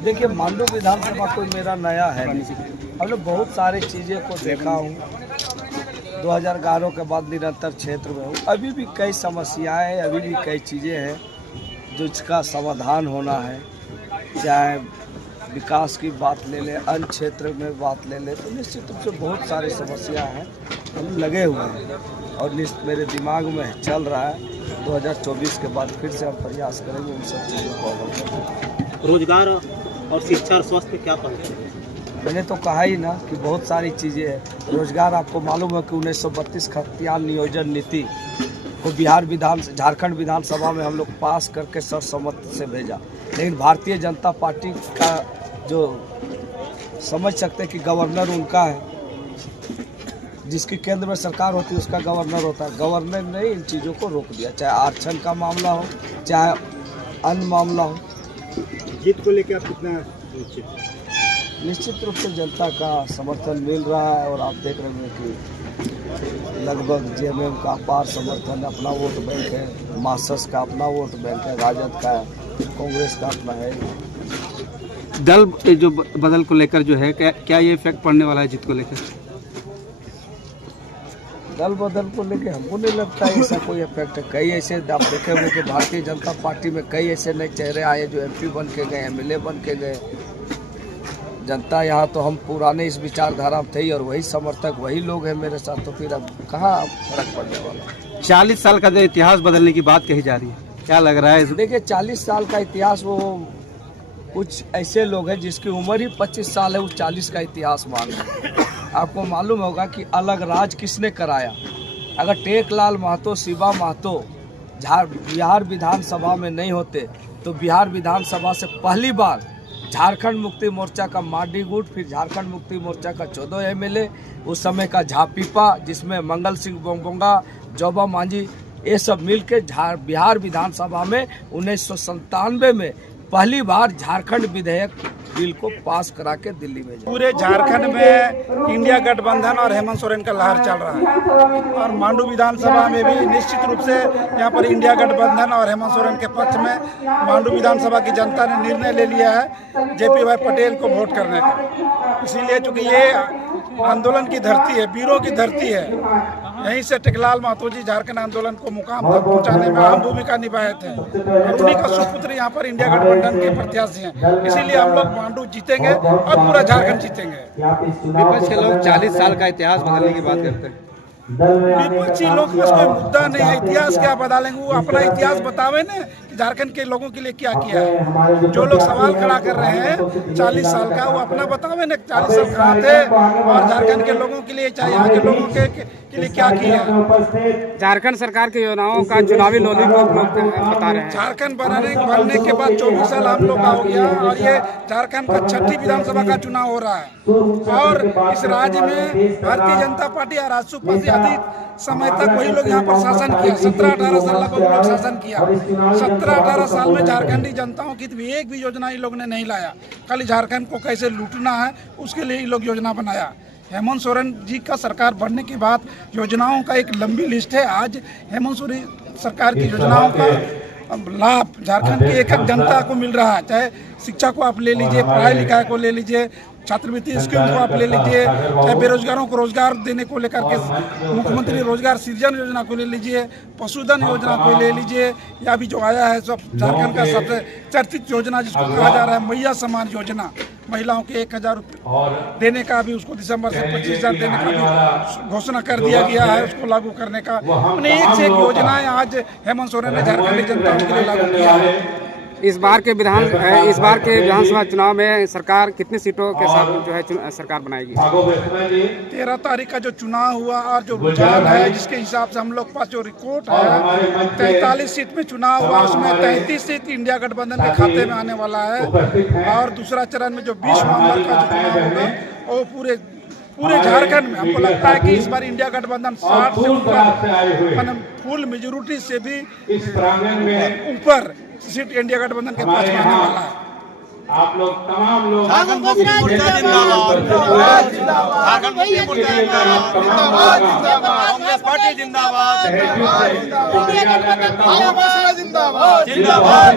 देखिए, मांडू विधानसभा कोई मेरा नया है नहीं। हमने बहुत सारी चीज़ें को देखा हूँ। 2011 के बाद निरंतर क्षेत्र में हूँ। अभी भी कई समस्याएं, अभी भी कई चीज़ें हैं जिसका समाधान होना है। चाहे विकास की बात ले ले, अन्य क्षेत्र में बात ले ले, तो निश्चित रूप से बहुत सारी समस्या हैं। हम लगे हुए हैं और मेरे दिमाग में चल रहा है 2024 के बाद फिर से हम प्रयास करेंगे उन सब चीज़ों को अमल करने। रोजगार और शिक्षा और स्वास्थ्य क्या कहते हैं? मैंने तो कहा ही ना कि बहुत सारी चीज़ें हैं। रोजगार, आपको मालूम है कि 1932 खतियान नियोजन नीति को झारखंड विधानसभा में हम लोग पास करके सर्वसम्मति से भेजा, लेकिन भारतीय जनता पार्टी का जो समझ सकते हैं कि गवर्नर उनका है, जिसकी केंद्र में सरकार होती है उसका गवर्नर होता है। गवर्नर ने इन चीज़ों को रोक दिया, चाहे आरक्षण का मामला हो, चाहे अन्य मामला हो। जीत को लेकर आप कितना निश्चित रूप से जनता का समर्थन मिल रहा है और आप देख रहे हैं कि लगभग जेएमएम का अपार समर्थन, अपना वोट बैंक है, मार्क्सवादी का अपना वोट बैंक है, राजद का, कांग्रेस का अपना है। दल जो बदल को लेकर जो है क्या ये इफेक्ट पड़ने वाला है जीत को लेकर? दल बदल को लेके हमको नहीं लगता है ऐसा कोई इफेक्ट है। कई ऐसे आप देखे हुए कि भारतीय जनता पार्टी में कई ऐसे नए चेहरे आए जो एमपी बन के गए, एमएलए बन के गए। जनता यहाँ तो हम पुराने इस विचारधारा में थे और वही समर्थक वही लोग हैं मेरे साथ, तो फिर अब कहाँ फर्क पड़ने वाला। 40 साल का जो इतिहास बदलने की बात कही जा रही है, क्या लग रहा है? देखिए, 40 साल का इतिहास, वो कुछ ऐसे लोग हैं जिसकी उम्र ही 25 साल है, वो 40 का इतिहास मान रहे। आपको मालूम होगा कि अलग राज किसने कराया। अगर टेकलाल महतो, शिवा महतो बिहार विधानसभा में नहीं होते तो बिहार विधानसभा से पहली बार झारखंड मुक्ति मोर्चा का मार्डी गुट, फिर झारखंड मुक्ति मोर्चा का 14 एमएलए, उस समय का झापीपा जिसमें मंगल सिंह बोंगोंगा, जोबा मांझी, ये सब मिलकर बिहार विधानसभा में 1997 में पहली बार झारखंड विधेयक बिल को पास करा के दिल्ली में पूरे झारखंड में इंडिया गठबंधन और हेमंत सोरेन का लहर चल रहा है और मांडू विधानसभा में भी निश्चित रूप से यहाँ पर इंडिया गठबंधन और हेमंत सोरेन के पक्ष में मांडू विधानसभा की जनता ने निर्णय ले लिया है जेपी भाई पटेल को वोट करने का। इसीलिए चूँकि ये आंदोलन की धरती है, वीरों की धरती है, यहीं से टेकलाल महतो जी झारखंड आंदोलन को मुकाम तक पहुंचाने में अहम भूमिका निभाए थे। उन्हीं का सुपुत्र यहाँ पर इंडिया गठबंधन के प्रत्याशी हैं। इसीलिए हम लोग मांडू जीतेंगे और पूरा झारखंड जीतेंगे। विपक्ष के लोग 40 साल का इतिहास बदलने की बात करते हैं। विपक्षी लोग बस कोई मुद्दा नहीं है, इतिहास क्या बदलेंगे, वो अपना इतिहास बतावे ना कि झारखंड के लोगों के लिए क्या किया है। जो लोग सवाल खड़ा कर रहे हैं 40 साल का, वो अपना बतावे ना 40 साल कहाँ थे और झारखंड के लोगों के लिए, चाहे यहाँ के लोगों के लिए क्या किया है। झारखंड सरकार की योजनाओं का चुनावी लॉलीपॉप बता रहे हैं। झारखंड बनने के बाद 24 साल हम लोग का हो गया और ये झारखंड का 6ठी विधानसभा का चुनाव हो रहा है और इस राज्य में भारतीय जनता पार्टी और राजसपा से अधिक समय तक वही लोग यहाँ पर शासन किया। 17-18 साल का वो लोग शासन किया। 17-18 साल में झारखंडी जनताओं की एक भी योजना ये लोग ने नहीं लाया। खाली झारखंड को कैसे लूटना है उसके लिए ये लोग योजना बनाया। हेमंत सोरेन जी का सरकार बनने के बाद योजनाओं का एक लंबी लिस्ट है। आज हेमंत सोरेन सरकार की योजनाओं का लाभ झारखंड की एक एक जनता को मिल रहा है। चाहे शिक्षा को आप ले लीजिए, पढ़ाई लिखाई को ले लीजिए, छात्रवृत्ति स्कीम को आप ले लीजिए, चाहे बेरोजगारों को रोजगार देने को लेकर के मुख्यमंत्री रोजगार सृजन योजना को ले लीजिए, पशुधन योजना को ले लीजिए, या भी जो आया है सब झारखंड का सबसे चर्चित योजना जिसको कहा जा रहा है मैया सम्मान योजना, महिलाओं के 1000 रुपये देने का भी, उसको दिसंबर से 25,000 देने का भी घोषणा कर दिया गया है, उसको लागू करने का। अपने एक से एक योजनाएं आज हेमंत सोरेन ने झारखंडी जनता के लिए लागू किया है। इस बार के विधानसभा चुनाव में सरकार कितनी सीटों के साथ जो है सरकार बनाएगी? 13 तारीख का जो चुनाव हुआ और जो रुझान है जिसके हिसाब से हम लोग पास जो रिकॉर्ड है 43 सीट में चुनाव हुआ, उसमें 33 सीट इंडिया गठबंधन के खाते में आने वाला है और दूसरा चरण में जो 20 नवंबर का जो चुनाव होगा वो पूरे झारखंड में हमको लगता है कि इस बार इंडिया गठबंधन 60 से ऊपर फुल मेजोरिटी से भी ऊपर सीट इंडिया गठबंधन के पास में आने वाला है। आप लोग तमाम लोग झारखंड मुक्ति मोर्चा जिंदाबाद, झारखंड मुक्ति मोर्चा जिंदाबाद, कांग्रेस पार्टी जिंदाबाद, जिंदाबाद जिंदाबाद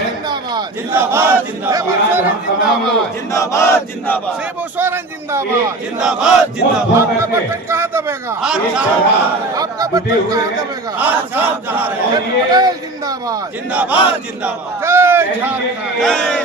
जिंदाबाद। जिंदाबाद जिंदाबाद जिंदाबाद जिंदाबाद जिंदाबाद शिबू सोरेन जिंदाबाद जिंदाबाद जिंदाबाद आपका बटन कहाँ दबेगा? आपका बटन कहाँ दबेगा? साहब जहाँ रहे पटेल जिंदाबाद जिंदाबाद जिंदाबाद जय झारखंड।